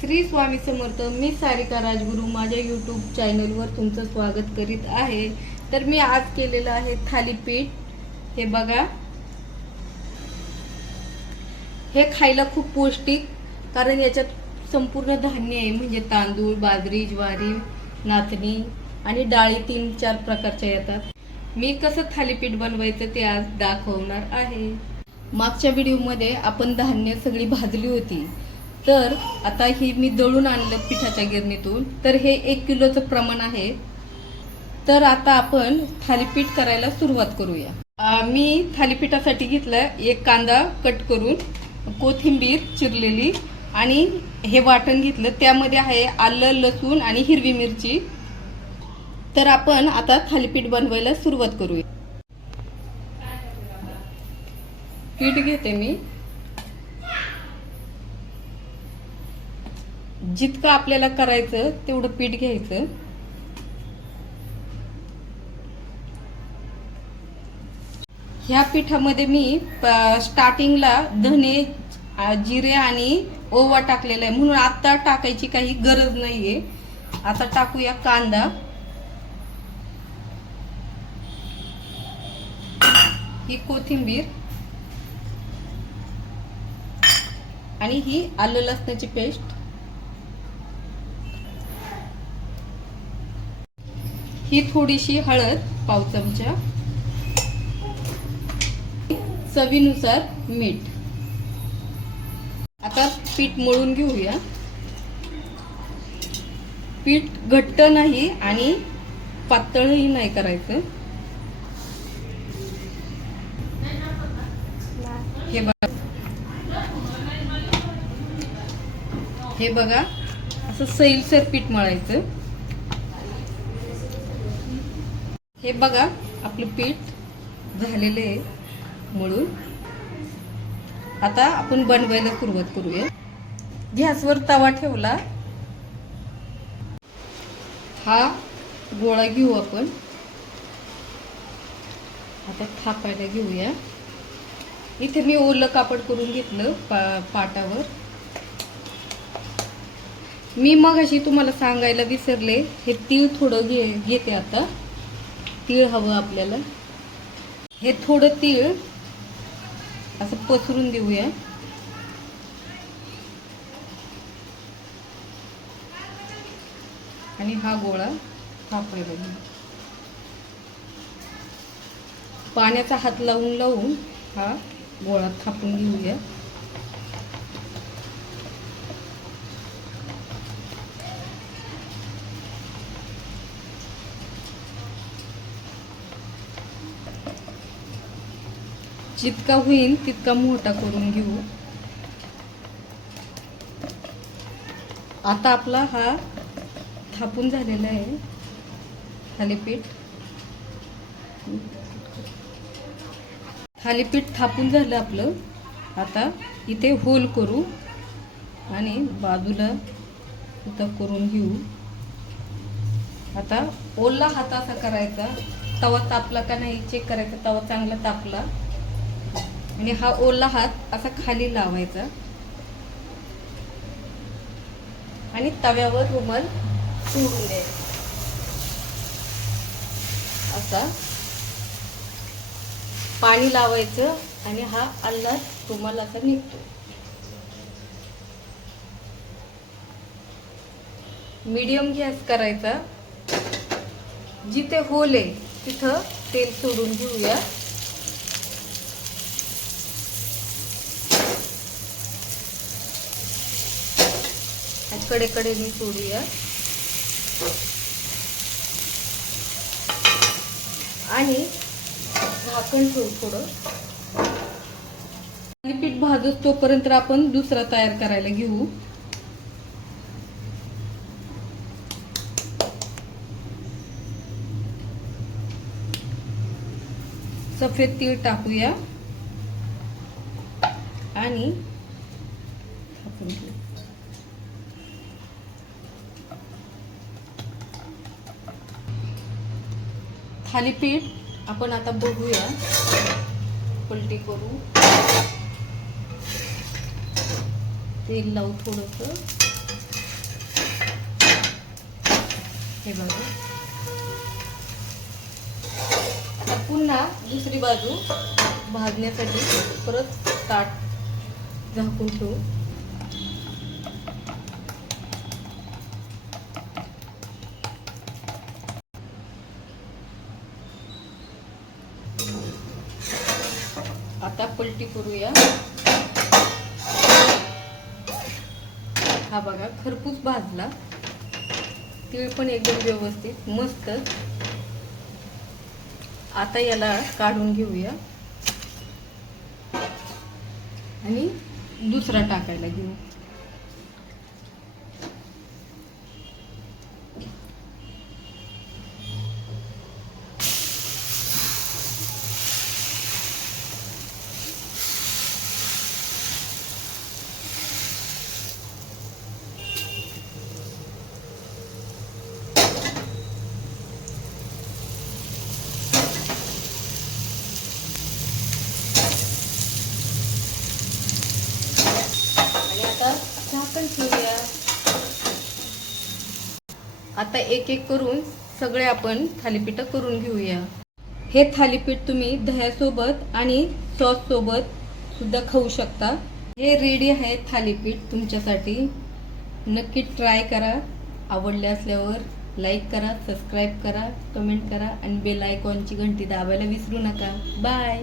श्री स्वामी समर्थ मी सारिका राजगुरू माझ्या यूट्यूब चॅनलवर तुमचं स्वागत करीत आहे. तर मी आज केलेलं आहे थालीपीठ. हे बघा. हे खायला खूप पौष्टिक कारण याच्यात संपूर्ण धान्य आहे. म्हणजे तांदूळ बाजरी ज्वारी नाचणी आणि डाळी तीन चार प्रकारच्या येतात. मी कसं थालीपीठ बनवायचं ते आज दाखवणार आहे. मागच्या व्हिडिओमध्ये आपण धान्य सगळी भाजली होती. तर आता ही मी दळून आणलं पिठाच्या गिरणीतून. तर हे एक किलोचं प्रमाण आहे. तर आता आपण थालीपीठ करायला सुरुवात करूया. मी थालीपीठासाठी घेतलं एक कांदा कट करून कोथिंबीर चिरलेली आणि हे वाटण घेतलं. त्यामध्ये आहे आलं लसूण आणि हिरवी मिरची. तर आपण आता थालीपीठ बनवायला सुरुवात करूया. पीठ घेते मी. जितकं आपल्याला करायचं तेवढं पीठ घ्यायचं. ह्या पिठामध्ये मी स्टार्टिंगला धने जिरे आणि ओवा टाकलेला आहे. म्हणून आता टाकायची काही गरज नाहीये. आता टाकूया कांदा. ही कोथिंबीर. आणि ही आलं लसणाची पेस्ट ही थोडीशी हळद पाव चमचा. चवीनुसार मीठ. आता पीठ मळून घेऊया. पीठ घट्ट नाही आणि पातळही नाही करायचं. हे बघा. हे बघा असं सैलसर पीठ मळायचं. हे बघा आपलं पीठ झालेलं आहे मळून. आता आपण बनवायला सुरुवात करूया. गॅसवर तवा ठेवला. हा गोळा घेऊ आपण. आता थापायला घेऊया. इथे मी ओलं कापड करून घेतलं पा पाटावर. मी मग अशी तुम्हाला सांगायला विसरले हे तीळ थोडं घे घेते आता. तीळ हवं आपल्याला. हे थोडं तीळ असं पसरून देऊया. आणि हा गोळा कापायला घेऊ. पाण्याचा हात लावून लावून हा गोळा थापून घेऊया. जितका होईल तितका मोठा करून घेऊ. आता आपला हा थापून झालेला आहे. थालीपीठ. थालीपीठ थापून झालं आपलं. आता इथे होल करू आणि बाजूला इथं करून घेऊ. आता ओला हाताचा असा करायचा. तवा तापला का नाही चेक करायचा. तवा चांगला तापला. आणि हा ओला हात असा खाली लावायचा. आणि तव्यावर रुमाल सोडून द्यायचा. असा. पाणी लावायचं आणि हा अल्लाद रुमाल असा निघतो. मीडियम गॅस करायचा. जिथे होल आहे तिथं तेल सोडून घेऊया. कडे कडेने सोडूया. आणि झाकण ठेवू थोडं पीठ भाजत तोपर्यंत आपण दुसरा तयार करायला घेऊ. सफेद तीळ टाकूया. आणि थालीपीठ आपण आता बघूया. पलटी करू. तेल लावू थोडंसं. हे बघा. आता पुन्हा दुसरी बाजू भाजण्यासाठी परत ताट झाकून ठेवू. आता पलटी करूया. हा बघा खरपूस भाजला. तीळ पण एकदम व्यवस्थित मस्त. आता याला काढून घेऊया. आणि दुसरा टाकायला घेऊ आणि आता झाकण ठेवूया आता एक एक करून सगळे आपण थालीपीठ करून घेऊया. हे थालीपीठ तुम्ही दह्यासोबत आणि सॉस सोबत सुद्धा खाऊ शकता. हे रेडी आहे थालीपीठ तुमच्यासाठी. नक्की ट्राय करा. आवडले असल्यावर लाईक करा सबस्क्राईब करा कमेंट करा आणि बेल आयकॉनची घंटी दाबायला विसरू नका. बाय